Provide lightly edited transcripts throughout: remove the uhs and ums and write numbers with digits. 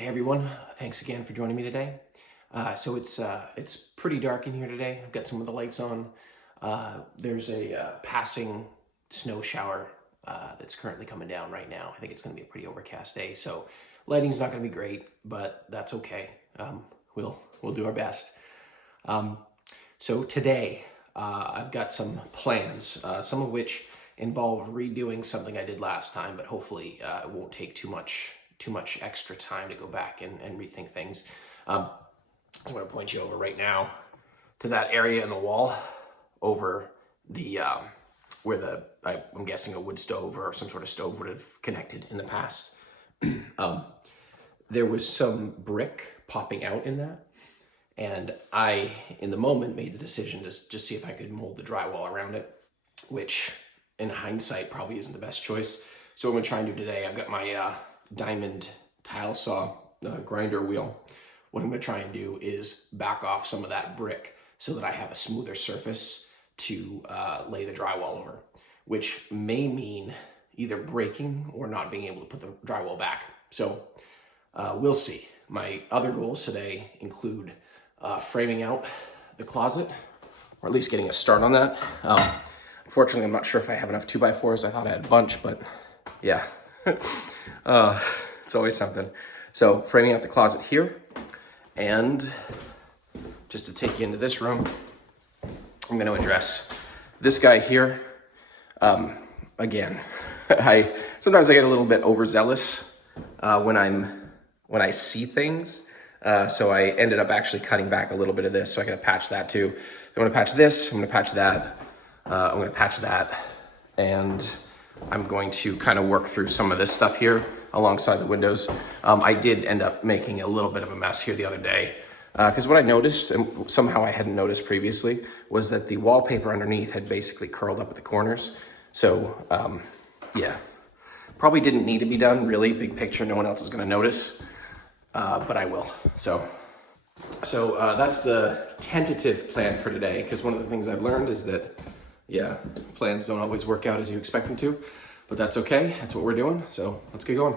Hey everyone, thanks again for joining me today. So it's pretty dark in here today. I've got some of the lights on. There's a passing snow shower that's currently coming down right now. I think it's going to be a pretty overcast day, so lighting's not going to be great, but that's okay. We'll do our best. So today I've got some plans, some of which involve redoing something I did last time, but hopefully it won't take too much extra time to go back and rethink things. I'm going to point you over right now to that area in the wall over the where I'm guessing a wood stove or some sort of stove would have connected in the past. There was some brick popping out in that, and I, in the moment, made the decision to just see if I could mold the drywall around it, which in hindsight probably isn't the best choice. So what I'm going to try and do today, I've got my diamond tile saw grinder wheel. What I'm going to try and do is back off some of that brick so that I have a smoother surface to lay the drywall over, which may mean either breaking or not being able to put the drywall back. So we'll see. My other goals today include framing out the closet, or at least getting a start on that. Unfortunately, I'm not sure if I have enough 2x4s. I thought I had a bunch, but yeah. It's always something. So framing out the closet here, and just to take you into this room, I'm going to address this guy here. Again, sometimes I get a little bit overzealous when I see things. So I ended up actually cutting back a little bit of this, so I got to patch that too. I'm going to patch this. I'm going to patch that. I'm going to patch that, and I'm going to kind of work through some of this stuff here alongside the windows. I did end up making a little bit of a mess here the other day because what I noticed, and somehow I hadn't noticed previously, was that the wallpaper underneath had basically curled up at the corners. So yeah, probably didn't need to be done, really, big picture, no one else is gonna notice, but I will. So that's the tentative plan for today, because one of the things I've learned is that yeah, plans don't always work out as you expect them to, but that's okay. That's what we're doing. So let's get going.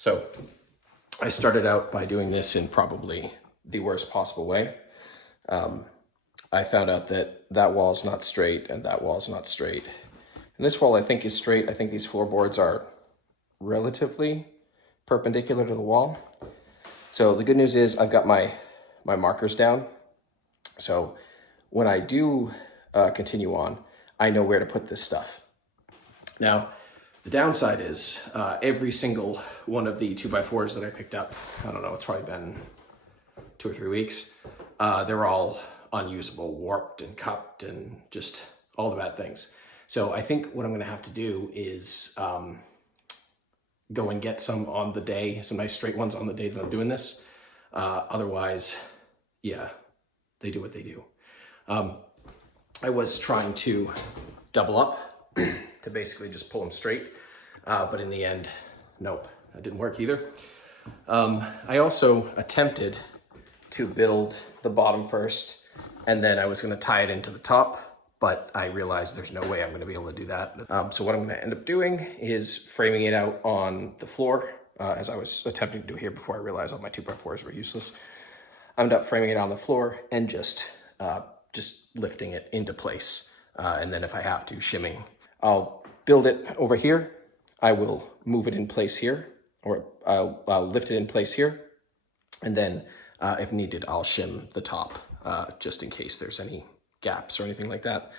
So I started out by doing this in probably the worst possible way. I found out that that wall's not straight and that wall's not straight. And this wall I think is straight. I think these floorboards are relatively perpendicular to the wall. So the good news is I've got my markers down. So when I do continue on, I know where to put this stuff. Now, the downside is every single one of the 2x4s that I picked up, I don't know, it's probably been 2 or 3 weeks, they're all unusable, warped and cupped and just all the bad things. So I think what I'm gonna have to do is go and get some on the day, some nice straight ones on the day that I'm doing this. Otherwise, yeah, they do what they do. I was trying to double up to basically just pull them straight, but in the end, nope, that didn't work either. I also attempted to build the bottom first, and then I was gonna tie it into the top, but I realized there's no way I'm gonna be able to do that. So what I'm gonna end up doing is framing it out on the floor, as I was attempting to do here before I realized all my 2x4s were useless. I ended up framing it on the floor and just lifting it into place. And then if I have to, shimming. I'll build it over here. I will move it in place here, or I'll lift it in place here. And then if needed, I'll shim the top just in case there's any gaps or anything like that.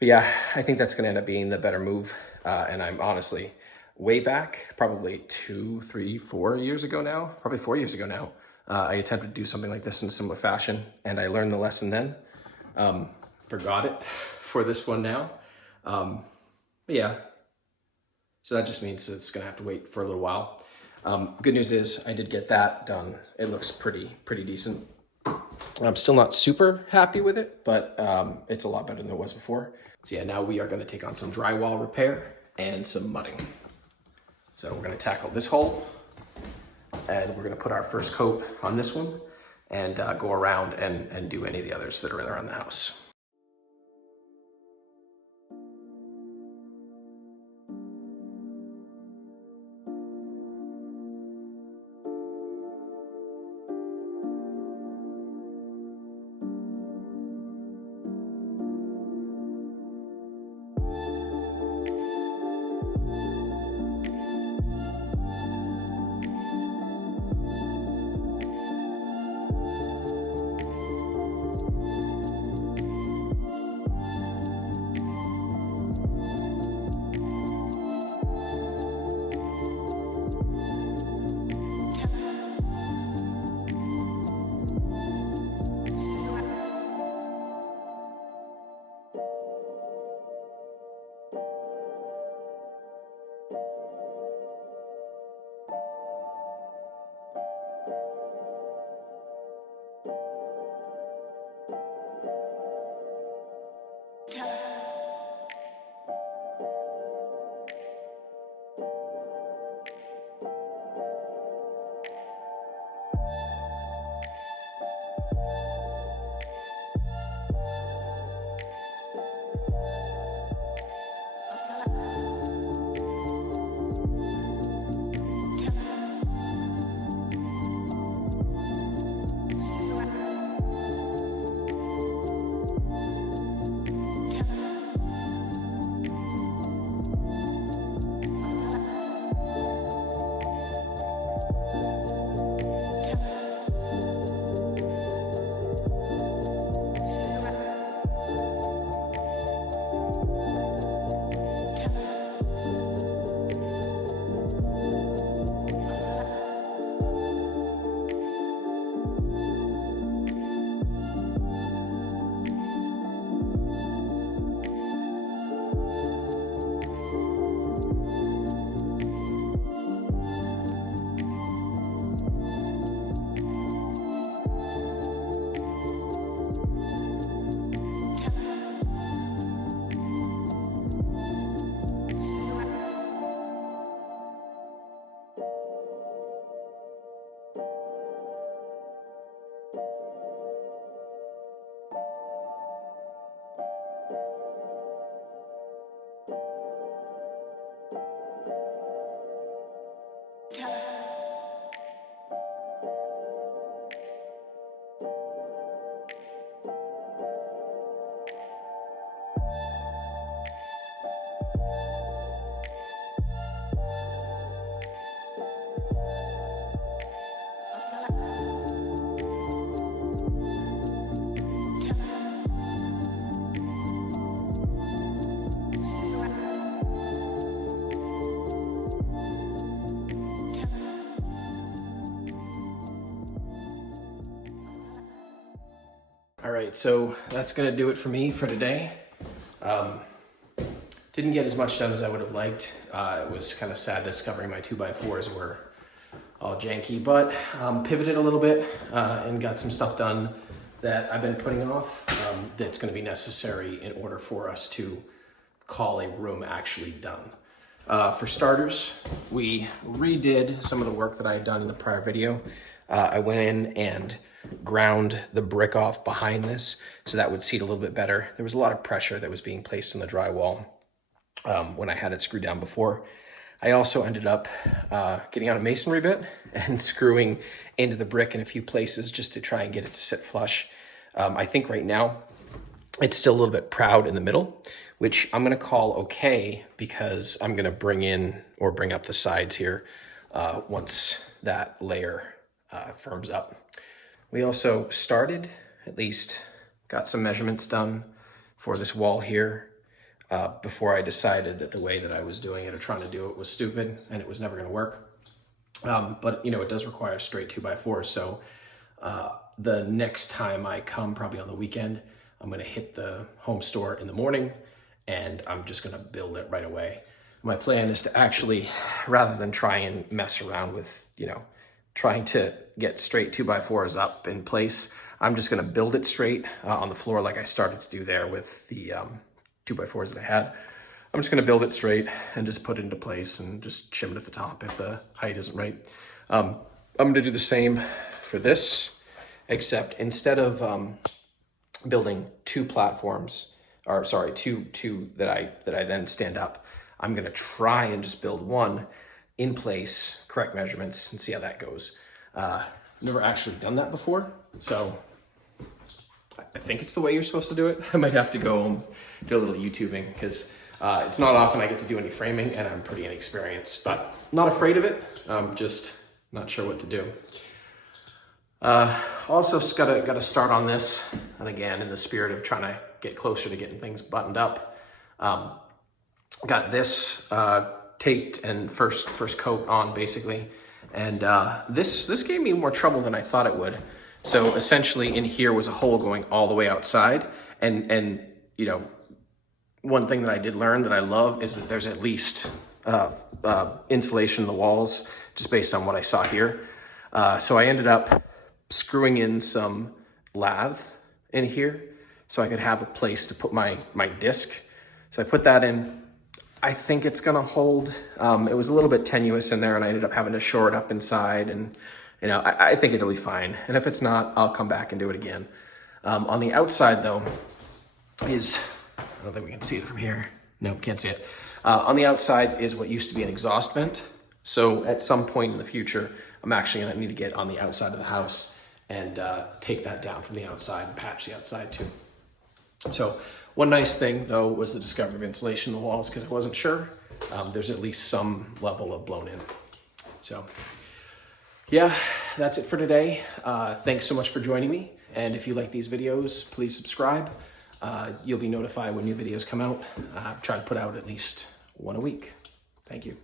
But yeah, I think that's gonna end up being the better move. And I'm honestly way back, probably 2, 3, 4 years ago now, probably 4 years ago now, I attempted to do something like this in a similar fashion, and I learned the lesson then. Forgot it for this one now. But yeah, so that just means it's gonna have to wait for a little while. Good news is I did get that done. It looks pretty decent. I'm still not super happy with it, but it's a lot better than it was before. So yeah, now we are gonna take on some drywall repair and some mudding. So we're gonna tackle this hole, and we're gonna put our first coat on this one and go around and do any of the others that are around the house. All right, so that's gonna do it for me for today. Didn't get as much done as I would have liked. It was kind of sad discovering my 2x4s were all janky, but pivoted a little bit and got some stuff done that I've been putting off that's gonna be necessary in order for us to call a room actually done. For starters, we redid some of the work that I had done in the prior video. I went in and ground the brick off behind this so that would seat a little bit better. There was a lot of pressure that was being placed on the drywall when I had it screwed down before. I also ended up getting out a masonry bit and screwing into the brick in a few places just to try and get it to sit flush. I think right now it's still a little bit proud in the middle, which I'm gonna call okay because I'm gonna bring up the sides here once that layer firms up. We also started, at least got some measurements done for this wall here before I decided that the way that I was doing it or trying to do it was stupid and it was never gonna work. But you know, it does require a straight 2x4. So the next time I come, probably on the weekend, I'm gonna hit the home store in the morning and I'm just gonna build it right away. My plan is to actually, rather than try and mess around with, you know, trying to get straight 2x4s up in place, I'm just gonna build it straight on the floor like I started to do there with the 2x4s that I had. I'm just gonna build it straight and just put it into place and just shim it at the top if the height isn't right. I'm gonna do the same for this, except instead of building two platforms, or sorry, two that I then stand up, I'm gonna try and just build one in place, correct measurements, and see how that goes. Never actually done that before, so I think it's the way you're supposed to do it. I might have to go home, do a little YouTubing, because it's not often I get to do any framing, and I'm pretty inexperienced, but not afraid of it. I'm just not sure what to do. Also gotta start on this, and again, in the spirit of trying to get closer to getting things buttoned up. Got this taped and first coat on basically, and this gave me more trouble than I thought it would. So essentially in here was a hole going all the way outside, and you know, one thing that I did learn that I love is that there's at least insulation in the walls just based on what I saw here. So I ended up screwing in some lath in here so I could have a place to put my disc. So I put that in. I think it's gonna hold. It was a little bit tenuous in there and I ended up having to shore it up inside, and you know, I think it'll be fine. And if it's not, I'll come back and do it again. On the outside though is, I don't think we can see it from here. No, can't see it. On the outside is what used to be an exhaust vent. So at some point in the future, I'm actually gonna need to get on the outside of the house and take that down from the outside and patch the outside too. So one nice thing though was the discovery of insulation in the walls, because I wasn't sure. There's at least some level of blown in. So yeah, that's it for today. Thanks so much for joining me. And if you like these videos, please subscribe. You'll be notified when new videos come out. Try to put out at least one a week. Thank you.